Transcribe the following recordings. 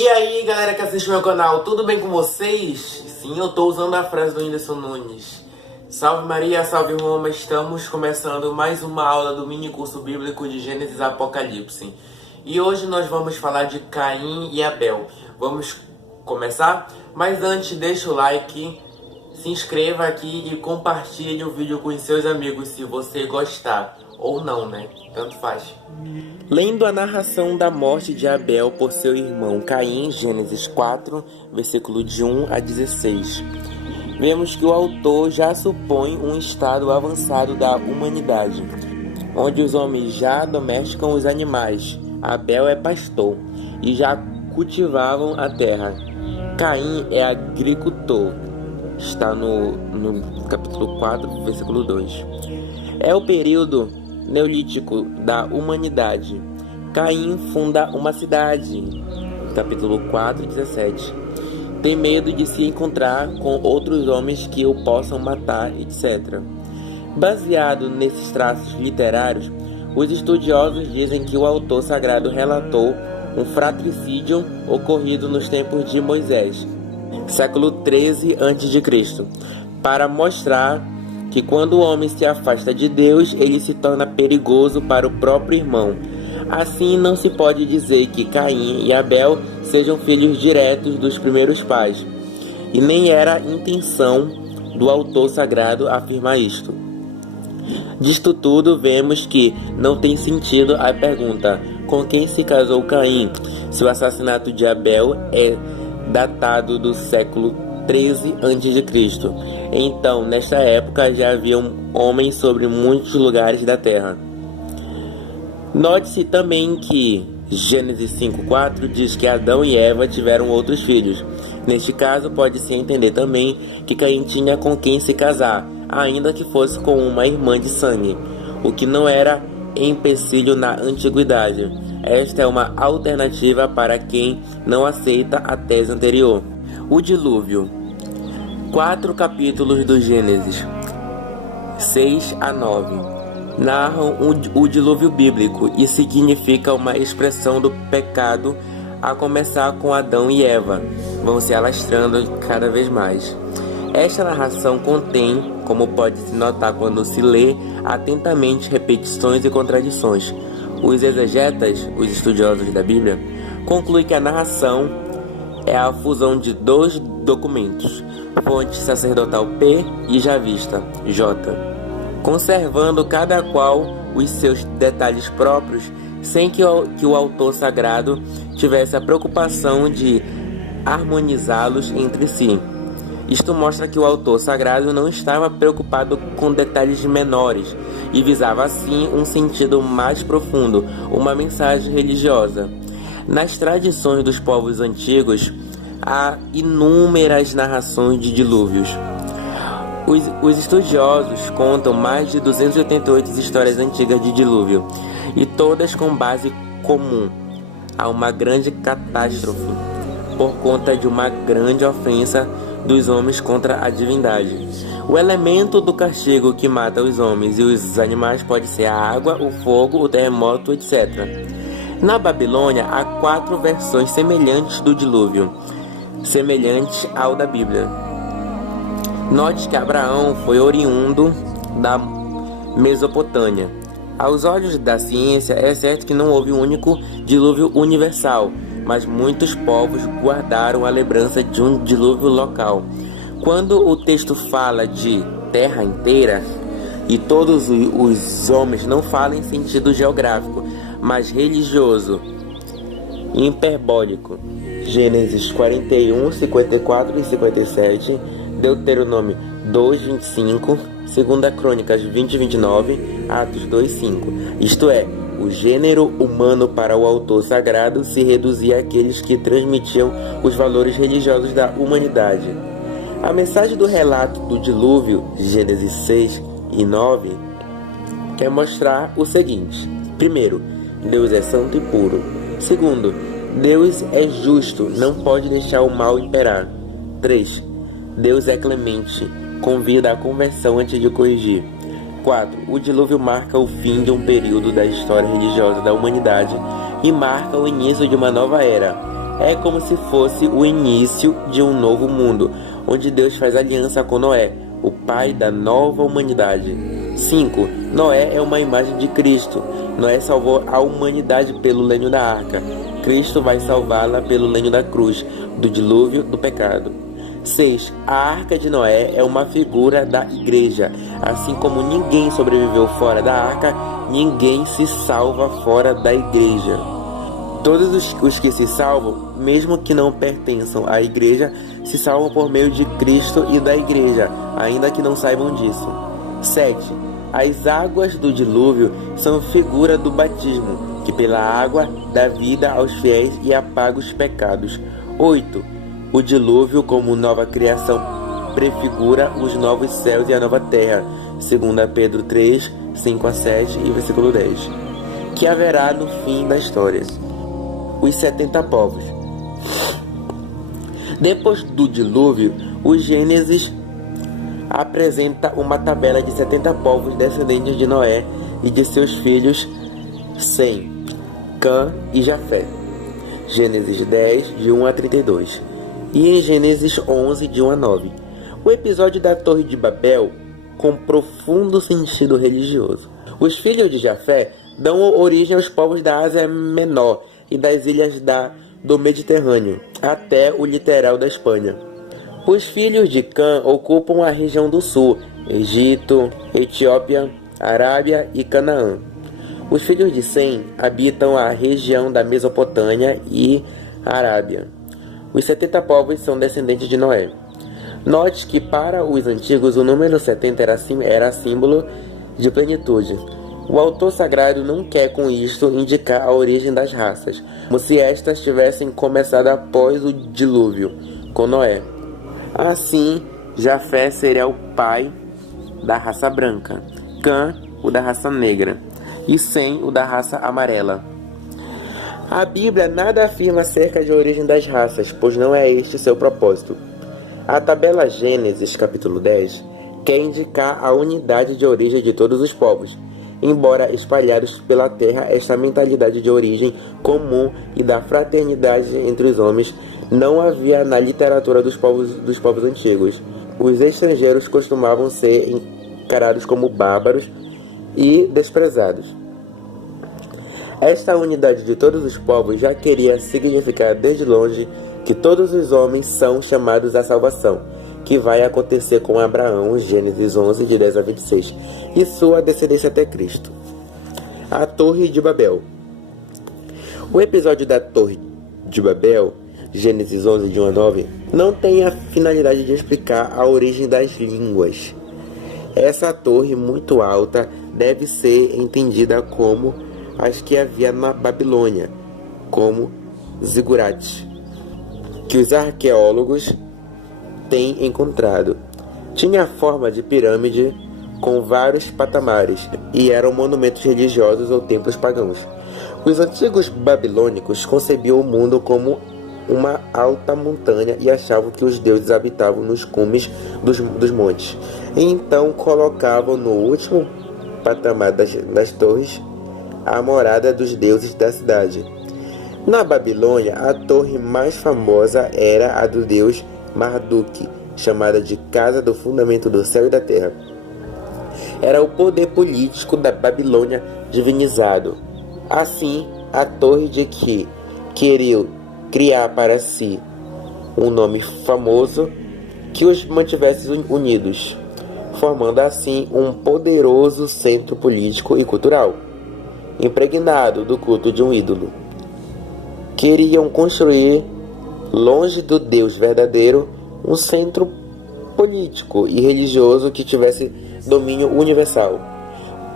E aí, galera que assiste meu canal, tudo bem com vocês? Sim, eu tô usando a frase do Whindersson Nunes. Salve Maria, salve Roma, estamos começando mais uma aula do mini curso bíblico de Gênesis Apocalipse. E hoje nós vamos falar de Caim e Abel. Vamos começar? Mas antes, deixa o like, se inscreva aqui e compartilhe o vídeo com os seus amigos se você gostar. Ou não, né? Tanto faz. Lendo a narração da morte de Abel por seu irmão Caim, Gênesis 4, versículo de 1 a 16, vemos que o autor já supõe um estado avançado da humanidade, onde os homens já domesticam os animais. Abel é pastor e já cultivavam a terra. Caim é agricultor. Está no capítulo 4, versículo 2. É o período neolítico da humanidade. Caim funda uma cidade. Capítulo 4, 17. Tem medo de se encontrar com outros homens que o possam matar, etc. Baseado nesses traços literários, os estudiosos dizem que o autor sagrado relatou um fratricídio ocorrido nos tempos de Moisés, século 13 a.C., para mostrar que quando o homem se afasta de Deus, ele se torna perigoso para o próprio irmão. Assim, não se pode dizer que Caim e Abel sejam filhos diretos dos primeiros pais, e nem era a intenção do autor sagrado afirmar isto. Disto tudo, vemos que não tem sentido a pergunta: com quem se casou Caim? Se o assassinato de Abel é datado do século 13 a.C. Então, nesta época, já haviam homens sobre muitos lugares da terra. Note-se também que Gênesis 5:4 diz que Adão e Eva tiveram outros filhos. Neste caso, pode-se entender também que Caim tinha com quem se casar, ainda que fosse com uma irmã de sangue, o que não era empecilho na antiguidade. Esta é uma alternativa para quem não aceita a tese anterior. O dilúvio. 4 capítulos do Gênesis, 6 a 9, narram o dilúvio bíblico e significa uma expressão do pecado, a começar com Adão e Eva. Vão se alastrando cada vez mais. Esta narração contém, como pode-se notar quando se lê atentamente, repetições e contradições. Os exegetas, os estudiosos da Bíblia, concluem que a narração é a fusão de dois documentos, fonte sacerdotal P e javista J, conservando cada qual os seus detalhes próprios, sem que o autor sagrado tivesse a preocupação de harmonizá-los entre si. Isto mostra que o autor sagrado não estava preocupado com detalhes menores e visava assim um sentido mais profundo, uma mensagem religiosa. Nas tradições dos povos antigos, há inúmeras narrações de dilúvios. Os estudiosos contam mais de 288 histórias antigas de dilúvio, e todas com base comum a uma grande catástrofe, por conta de uma grande ofensa dos homens contra a divindade. O elemento do castigo que mata os homens e os animais pode ser a água, o fogo, o terremoto, etc. Na Babilônia, há 4 versões semelhantes do dilúvio, semelhantes ao da Bíblia. Note que Abraão foi oriundo da Mesopotâmia. Aos olhos da ciência, é certo que não houve um único dilúvio universal, mas muitos povos guardaram a lembrança de um dilúvio local. Quando o texto fala de terra inteira, e todos os homens, não fala em sentido geográfico, mas religioso, hiperbólico. Gênesis 41, 54 e 57, Deuteronômio 2, 25, 2 Crônicas 20, 29, Atos 2, 5. Isto é, o gênero humano para o autor sagrado se reduzia àqueles que transmitiam os valores religiosos da humanidade. A mensagem do relato do dilúvio, Gênesis 6 e 9, quer mostrar o seguinte: primeiro, Deus é santo e puro. Segundo, Deus é justo, não pode deixar o mal imperar. 3. Deus é clemente, convida à conversão antes de corrigir. 4. O dilúvio marca o fim de um período da história religiosa da humanidade e marca o início de uma nova era. É como se fosse o início de um novo mundo, onde Deus faz aliança com Noé, o pai da nova humanidade. 5. Noé é uma imagem de Cristo. Noé salvou a humanidade pelo lenho da arca. Cristo vai salvá-la pelo lenho da cruz, do dilúvio do pecado. 6. A arca de Noé é uma figura da igreja. Assim como ninguém sobreviveu fora da arca, ninguém se salva fora da igreja. Todos os que se salvam, mesmo que não pertençam à igreja, se salvam por meio de Cristo e da igreja, ainda que não saibam disso. 7. As águas do dilúvio são figura do batismo, que pela água dá vida aos fiéis e apaga os pecados. 8. O dilúvio, como nova criação, prefigura os novos céus e a nova terra, 2 Pedro 3, 5 a 7 e versículo 10, que haverá no fim da história. Os 70 povos. Depois do dilúvio, o Gênesis apresenta uma tabela de 70 povos descendentes de Noé e de seus filhos Sem, Cã e Jafé. Gênesis 10, de 1 a 32. E em Gênesis 11, de 1 a 9. O episódio da Torre de Babel com profundo sentido religioso. Os filhos de Jafé dão origem aos povos da Ásia Menor e das ilhas do Mediterrâneo, até o litoral da Espanha. Os filhos de Cã ocupam a região do sul, Egito, Etiópia, Arábia e Canaã. Os filhos de Sem habitam a região da Mesopotâmia e Arábia. Os 70 povos são descendentes de Noé. Note que para os antigos o número 70 era símbolo de plenitude. O autor sagrado não quer com isto indicar a origem das raças, como se estas tivessem começado após o dilúvio, com Noé. Assim, Jafé seria o pai da raça branca, Cã, o da raça negra, e Sem, o da raça amarela. A Bíblia nada afirma acerca de origem das raças, pois não é este seu propósito. A tabela Gênesis, capítulo 10, quer indicar a unidade de origem de todos os povos. Embora espalhados pela terra, esta mentalidade de origem comum e da fraternidade entre os homens não havia na literatura dos povos antigos. Os estrangeiros costumavam ser encarados como bárbaros e desprezados. Esta unidade de todos os povos já queria significar desde longe que todos os homens são chamados à salvação, que vai acontecer com Abraão, Gênesis 11, de 10 a 26, e sua descendência até Cristo. A Torre de Babel. O episódio da Torre de Babel, Gênesis 11, de 1 a 9, não tem a finalidade de explicar a origem das línguas. Essa torre muito alta deve ser entendida como as que havia na Babilônia, como zigurate, que os arqueólogos têm encontrado. Tinha a forma de pirâmide com vários patamares e eram monumentos religiosos ou templos pagãos. Os antigos babilônicos concebiam o mundo como uma alta montanha e achavam que os deuses habitavam nos cumes dos montes. Então colocavam no último patamar das torres a morada dos deuses da cidade. Na Babilônia, a torre mais famosa era a do deus Marduk, chamada de Casa do Fundamento do Céu e da Terra. Era o poder político da Babilônia divinizado. Assim, a torre de que queria criar para si um nome famoso que os mantivesse unidos, formando assim um poderoso centro político e cultural, impregnado do culto de um ídolo. Queriam construir, longe do Deus verdadeiro, um centro político e religioso que tivesse domínio universal.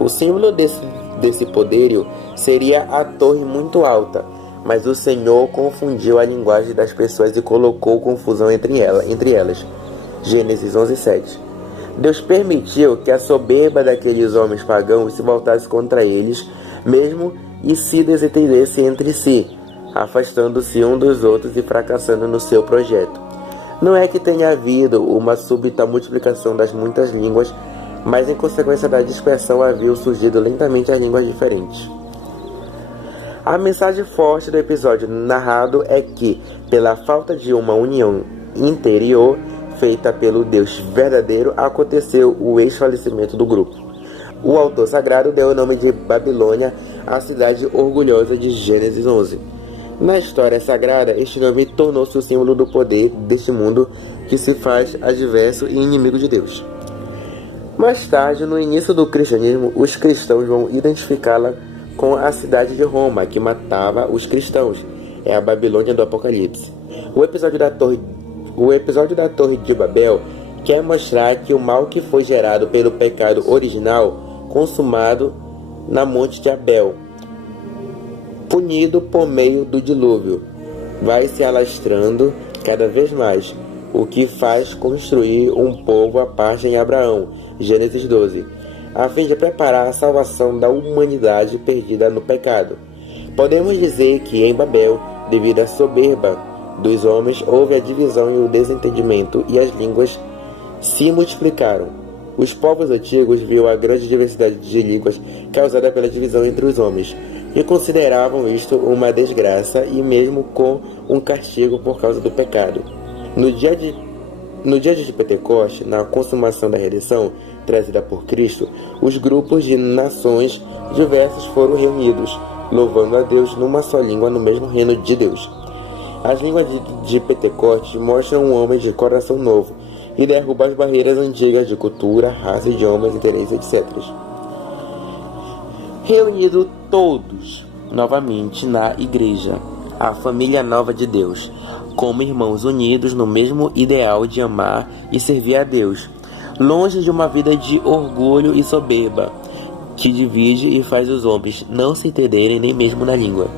O símbolo desse poderio seria a torre muito alta, mas o Senhor confundiu a linguagem das pessoas e colocou confusão entre elas. Gênesis 11:7. Deus permitiu que a soberba daqueles homens pagãos se voltasse contra eles mesmo e se desentendesse entre si, afastando-se um dos outros e fracassando no seu projeto. Não é que tenha havido uma súbita multiplicação das muitas línguas, mas em consequência da dispersão haviam surgido lentamente as línguas diferentes. A mensagem forte do episódio narrado é que, pela falta de uma união interior feita pelo Deus verdadeiro, aconteceu o ex-falecimento do grupo. O autor sagrado deu o nome de Babilônia à cidade orgulhosa de Gênesis 11. Na história sagrada, este nome tornou-se o símbolo do poder deste mundo que se faz adverso e inimigo de Deus. Mais tarde, no início do cristianismo, os cristãos vão identificá-la com a cidade de Roma, que matava os cristãos. É a Babilônia do Apocalipse. O episódio da Torre de Babel quer mostrar que o mal que foi gerado pelo pecado original, consumado na Monte de Abel, punido por meio do dilúvio, vai se alastrando cada vez mais, o que faz construir um povo à parte em Abraão, Gênesis 12, a fim de preparar a salvação da humanidade perdida no pecado. Podemos dizer que em Babel, devido à soberba dos homens, houve a divisão e o desentendimento, e as línguas se multiplicaram. Os povos antigos viam a grande diversidade de línguas causada pela divisão entre os homens, e consideravam isto uma desgraça e mesmo com um castigo por causa do pecado. No dia de Pentecostes, na consumação da redenção trazida por Cristo, os grupos de nações diversas foram reunidos, louvando a Deus numa só língua no mesmo reino de Deus. As línguas de Pentecostes mostram um homem de coração novo e derruba as barreiras antigas de cultura, raça, idiomas, interesses, etc. Reunidos todos novamente na igreja, a família nova de Deus, como irmãos unidos no mesmo ideal de amar e servir a Deus, longe de uma vida de orgulho e soberba, que divide e faz os homens não se entenderem nem mesmo na língua.